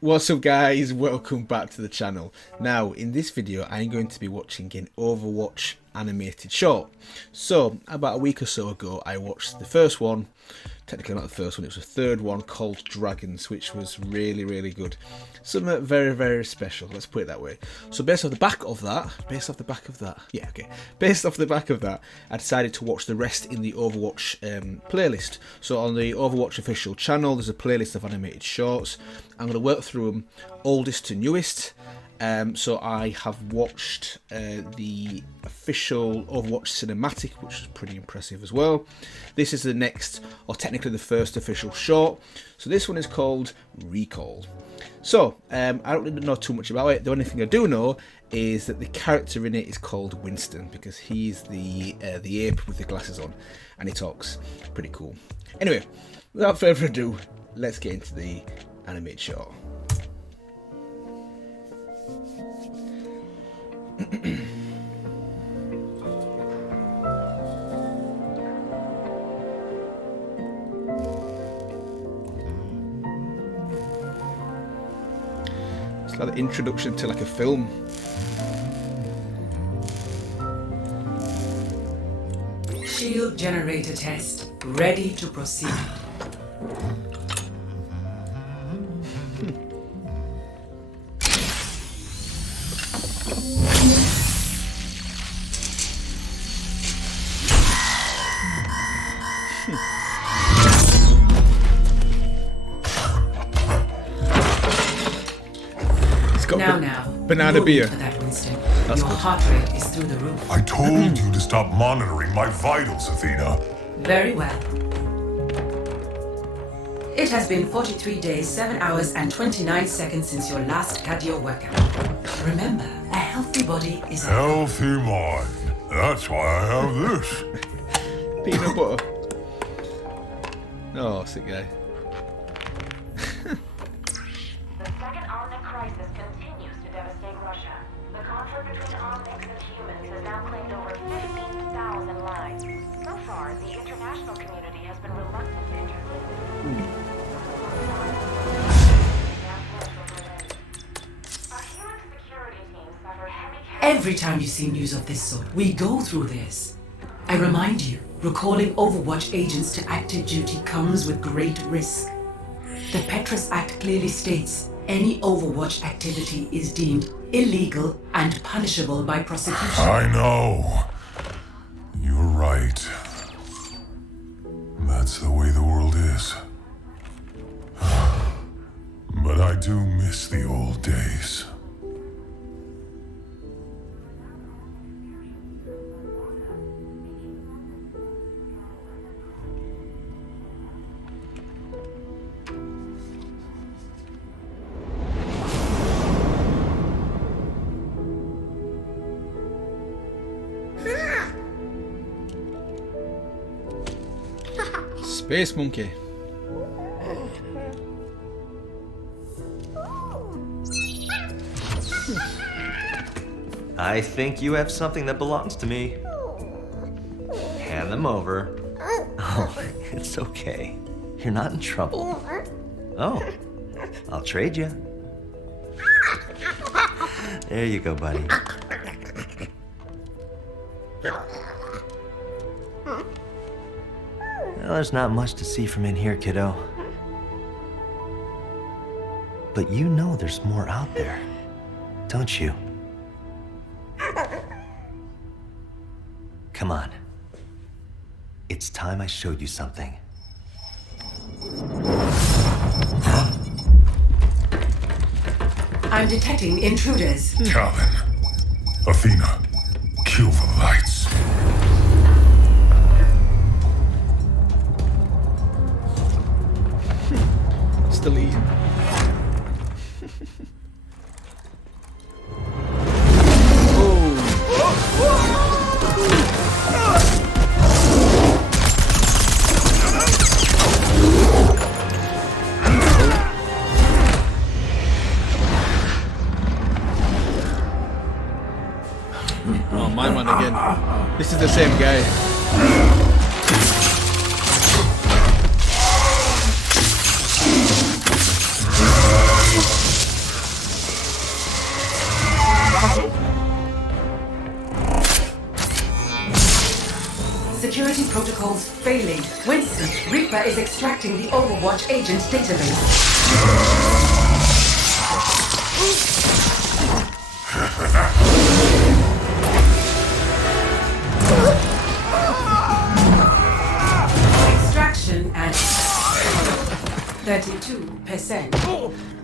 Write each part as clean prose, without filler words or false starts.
What's up guys, welcome back to the channel. Now in this video I'm going to be watching an Overwatch animated short. So about a week or so ago I watched the first one, technically not the first one, it was the third one, called Dragons, which was really good. Something very special, let's put it that way. So based off the back of that, I decided to watch the rest in the Overwatch playlist. So on the Overwatch official channel there's a playlist of animated shorts. I'm going to work through them oldest to newest. So I have watched the official Overwatch cinematic, which is pretty impressive as well. This is the next, or technically the first official short. So this one is called Recall. So I don't really know too much about it. The only thing I do know is that the character in it is called Winston, because he's the ape with the glasses on, and he talks. Pretty cool. Anyway, without further ado, let's get into the animated short. It's like the introduction to like a film. Shield generator test ready to proceed. Now, banana beer. That, Winston. Your heart rate is through the roof. I told you to stop monitoring my vitals, Athena. Very well. It has been 43 days, 7 hours, and 29 seconds since your last cardio workout. Remember, a healthy body is a healthy mind. That's why I have this. Peanut butter. Oh, sick guy. Every time you see news of this sort, we go through this. I remind you, recalling Overwatch agents to active duty comes with great risk. The Petrus Act clearly states any Overwatch activity is deemed illegal and punishable by prosecution. I know. You're right. That's the way the world is. But I do miss the old days. Space monkey. I think you have something that belongs to me. Hand them over. Oh, it's okay. You're not in trouble. Oh, I'll trade you. There you go, buddy. Well, there's not much to see from in here, kiddo. But you know there's more out there, don't you? Come on. It's time I showed you something. I'm detecting intruders. Calvin. Athena. Kill the lights. Still eating. Oh, my man again. This is the same guy. protocol's failing. Winston, Reaper is extracting the Overwatch agent database. Extraction at 32%.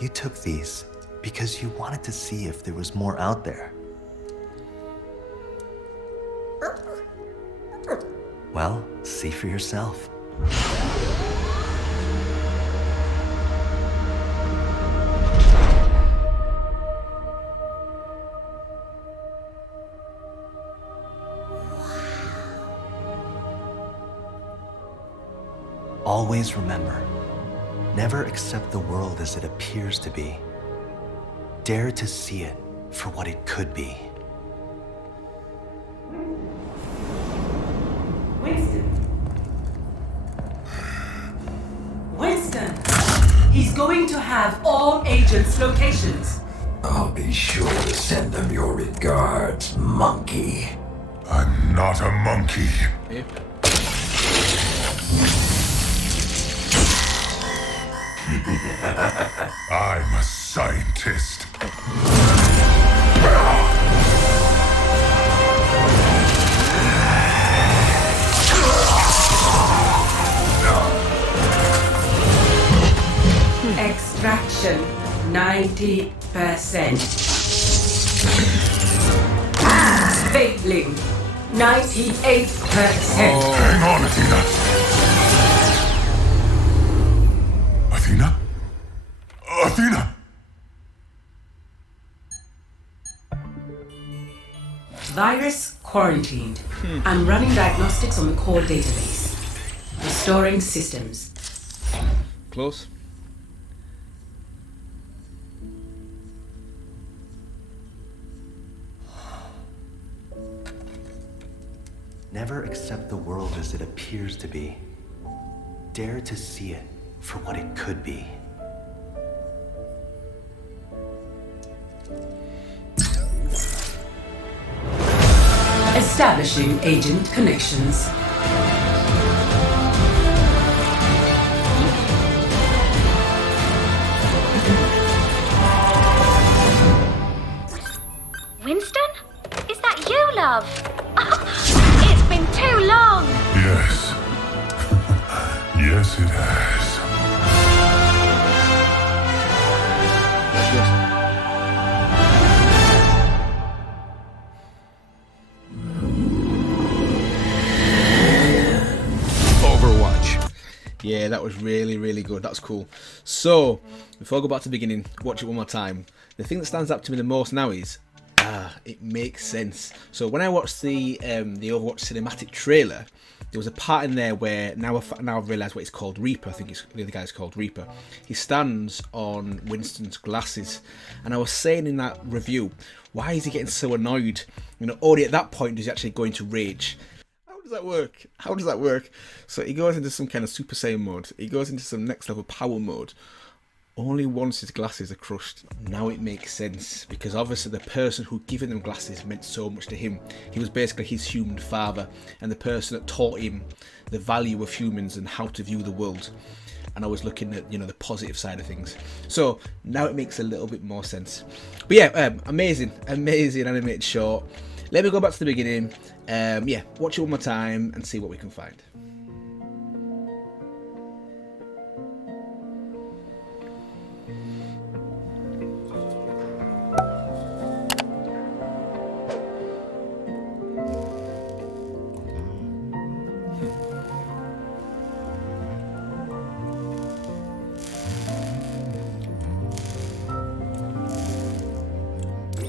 You took these because you wanted to see if there was more out there. Well, see for yourself. Always remember, never accept the world as it appears to be. Dare to see it for what it could be. Winston. Winston! He's going to have all agents' locations. I'll be sure to send them your regards, monkey. I'm not a monkey. Yep. I'm a scientist. Extraction 90%. Failing 98%. Hang on, Athena. Athena? Athena! Virus quarantined. I'm running diagnostics on the core database. Restoring systems. Close. Never accept the world as it appears to be. Dare to see it for what it could be. Establishing agent connections. Winston? Is that you, love? It's been too long! Yes. Yes, it has. Overwatch. Yeah, that was really, really good. That's cool. So, before I go back to the beginning, watch it one more time. The thing that stands out to me the most now is, it makes sense. So when I watched the Overwatch cinematic trailer, there was a part in there where now I've realised what it's called. Reaper, I think the other guy's called Reaper. He stands on Winston's glasses, and I was saying in that review, why is he getting so annoyed? You know, only at that point is he actually going to rage. How does that work? How does that work? So he goes into some kind of Super Saiyan mode. He goes into some next level power mode. Only once his glasses are crushed. Now it makes sense, because obviously the person who given them glasses meant so much to him. He was basically his human father, and the person that taught him the value of humans and how to view the world. And I was looking at, you know, the positive side of things. So now it makes a little bit more sense. But yeah, amazing animated short. Let me go back to the beginning. Yeah, watch it one more time and see what we can find.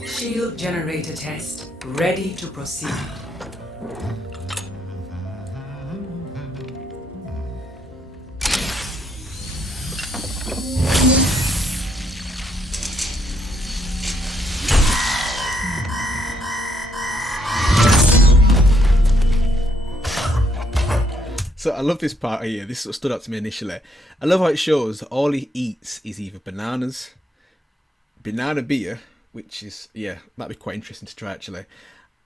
Shield generator test. Ready to proceed. I love this part here. This stood out to me initially. I love how it shows all he eats is either bananas, banana beer, which is, yeah, that'd be quite interesting to try actually,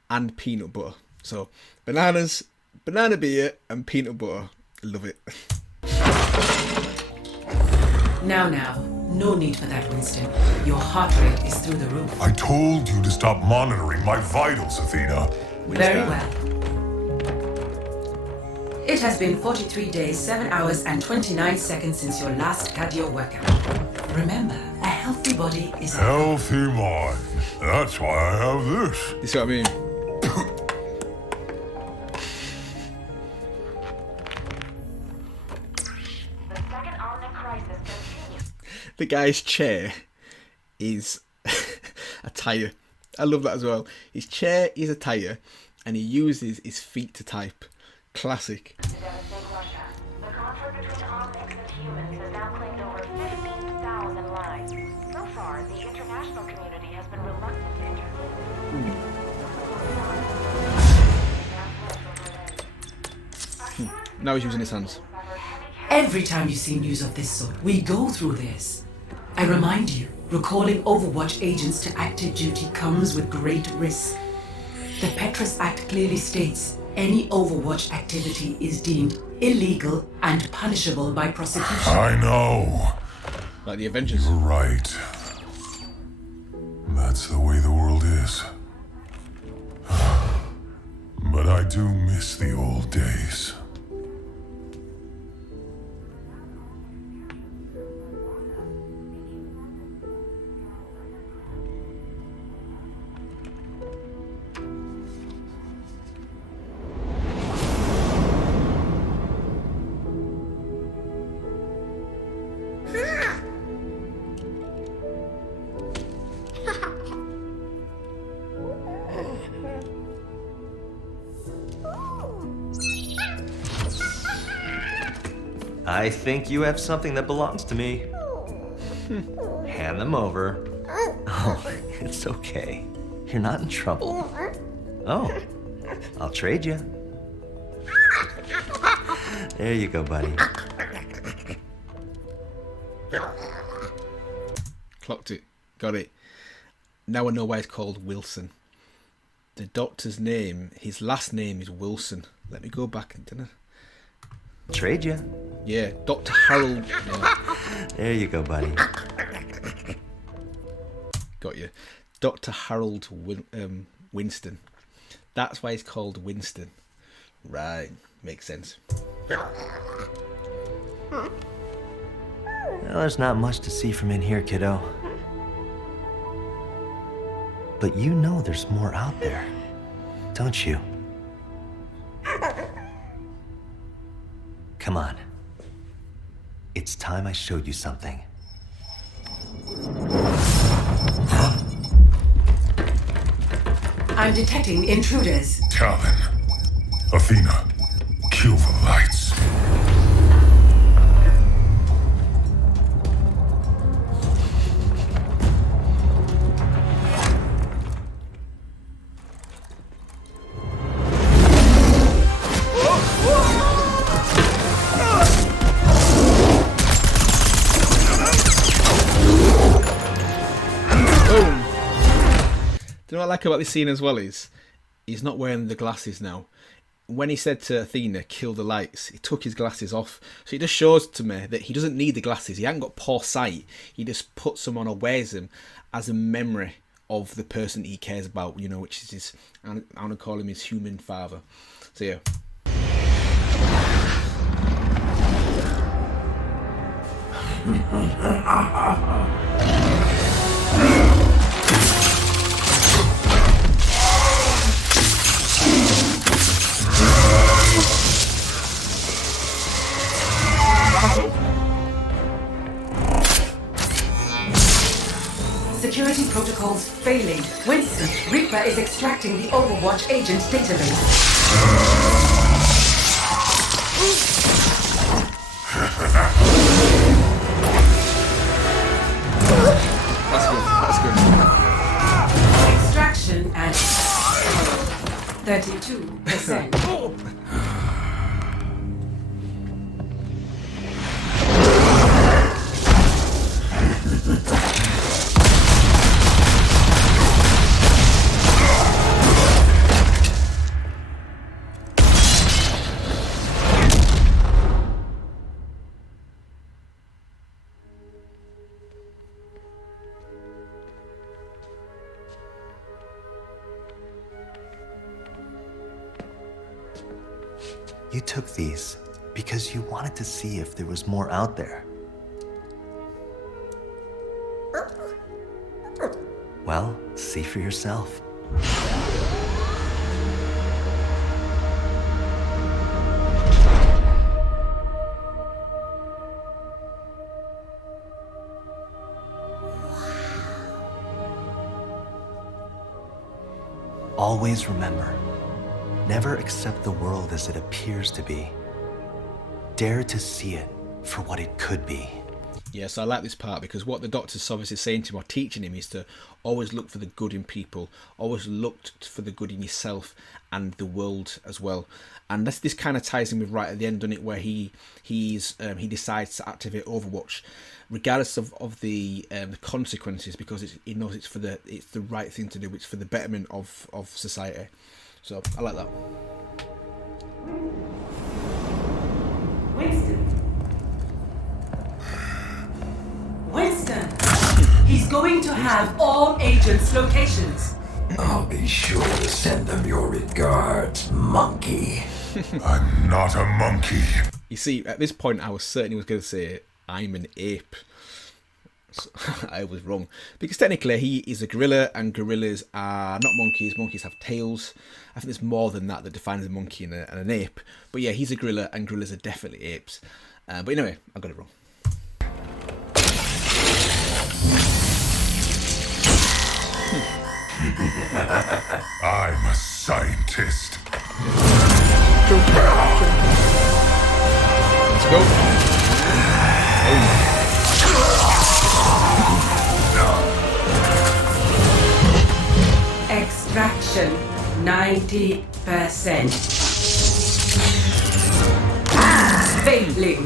and peanut butter. So bananas, banana beer, and peanut butter. Love it. Now, no need for that, Winston. Your heart rate is through the roof. I told you to stop monitoring my vitals, Athena. Very well. It has been 43 days, 7 hours, and 29 seconds since your last cardio workout. Remember, a healthy body is a Healthy mind. That's why I have this. You see what I mean? The guy's chair is a tyre. I love that as well. His chair is a tyre and he uses his feet to type. Classic. To devastate Russia, the conflict between Omnics and humans has now claimed over 15,000 lives. So far, the international community has been reluctant to intervene. Now he's using his hands. Every time you see news of this sort, we go through this. I remind you, recalling Overwatch agents to active duty comes with great risk. The Petrus Act clearly states any Overwatch activity is deemed illegal and punishable by prosecution. I know. Like the Avengers. You're right. That's the way the world is. But I do miss the old days. I think you have something that belongs to me. Hand them over. Oh, it's okay. You're not in trouble. Oh, I'll trade you. There you go, buddy. Clocked it. Got it. Now I know why it's called Wilson. The doctor's name, his last name is Wilson. Let me go back and dinner. Trade you. Yeah, Dr. Harold. Yeah. There you go, buddy. Got you. Dr. Harold Winston. That's why he's called Winston. Right. Makes sense. Well, there's not much to see from in here, kiddo. But you know there's more out there, don't you? Come on. It's time I showed you something. I'm detecting intruders. Talon. Athena. Kill the lights. Do you know what I like about this scene as well is he's not wearing the glasses now. When he said to Athena, kill the lights, he took his glasses off. So it just shows to me that he doesn't need the glasses. He hasn't got poor sight. He just puts them on or wears them as a memory of the person he cares about, you know, which is his, I'm going to call him his human father. So yeah. Security protocols failing. Winston, Reaper is extracting the Overwatch agent database. That's good. Extraction at 32%. You took these because you wanted to see if there was more out there. Well, see for yourself. Always remember, never accept the world as it appears to be. Dare to see it for what it could be. Yes, I like this part because what the doctor's obviously saying to him or teaching him is to always look for the good in people, always look for the good in yourself and the world as well. And this kind of ties in with right at the end, doesn't it, where he decides to activate Overwatch, regardless of the consequences, because he knows it's the right thing to do. It's for the betterment of society. So I like that. Winston! He's going to have all agents' locations. I'll be sure to send them your regards, monkey. I'm not a monkey. You see, at this point, I was certain he was going to say, I'm an ape. So, I was wrong. Because technically, he is a gorilla, and gorillas are not monkeys. Monkeys have tails. I think there's more than that defines a monkey and an ape. But yeah, he's a gorilla, and gorillas are definitely apes. But anyway, I got it wrong. I'm a scientist. Let's go. Extraction 90%. Failing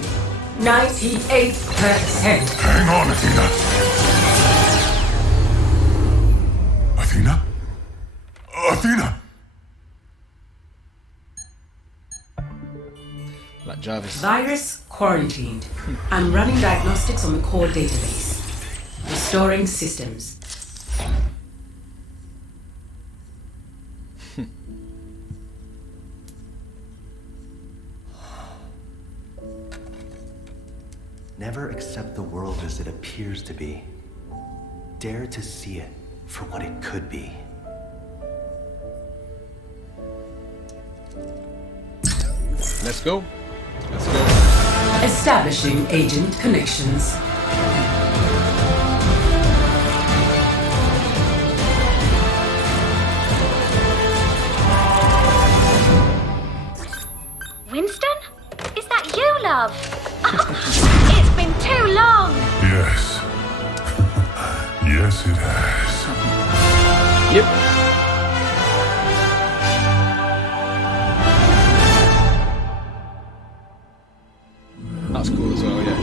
98%. Hang on, Athena. Athena? Athena! Like Jarvis. Virus quarantined. I'm running diagnostics on the core database. Restoring systems. Never accept the world as it appears to be. Dare to see it for what it could be. Let's go. Let's go. Establishing agent connections. Winston? Is that you, love? It's been too long. Yes. Yes, it has. Yep. That's cool as well, yeah.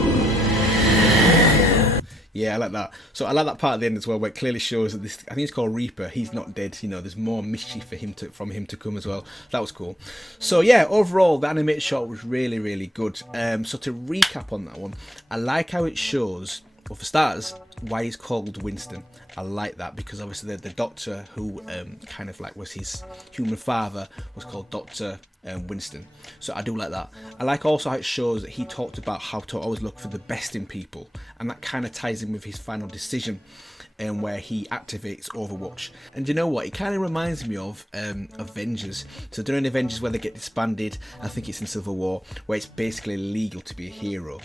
Yeah, I like that. So I like that part at the end as well, where it clearly shows that this, I think it's called Reaper, he's not dead, you know, there's more mischief from him to come as well. That was cool. So yeah, overall, the animated short was really, really good. So to recap on that one, I like how it shows, well, for starters, why he's called Winston. I like that because obviously the doctor who kind of like was his human father was called Dr. Winston. So I do like that. I like also how it shows that he talked about how to always look for the best in people, and that kind of ties in with his final decision where he activates Overwatch. And you know what, it kind of reminds me of Avengers. So during Avengers where they get disbanded, I think it's in Civil War, where it's basically illegal to be a hero,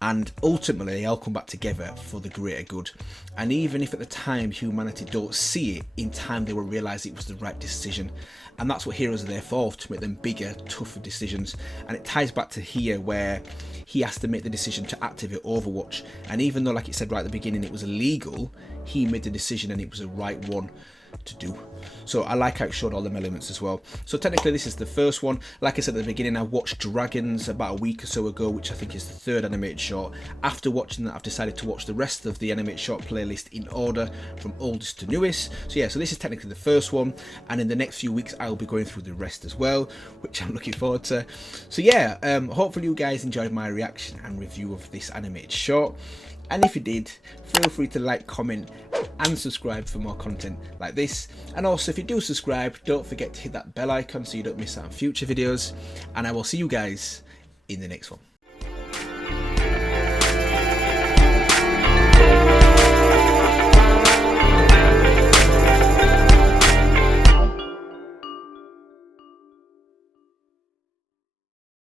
and ultimately they all come back together for the greater good. And even if at the time humanity don't see it, in time they will realise it was the right decision. And that's what heroes are there for, to make them bigger, tougher decisions. And it ties back to here where he has to make the decision to activate Overwatch. And even though, like it said right at the beginning, it was illegal, he made the decision and it was the right one to do. So I like how it showed all them elements as well. So technically this is the first one. Like I said at the beginning, I watched Dragons about a week or so ago, which I think is the third animated short. After watching that, I've decided to watch the rest of the animated short playlist in order from oldest to newest. So yeah, so this is technically the first one, and in the next few weeks I'll be going through the rest as well, which I'm looking forward to. So yeah, hopefully you guys enjoyed my reaction and review of this animated short. And if you did, feel free to like, comment and subscribe for more content like this. And also, if you do subscribe, don't forget to hit that bell icon so you don't miss out on future videos. And I will see you guys in the next one.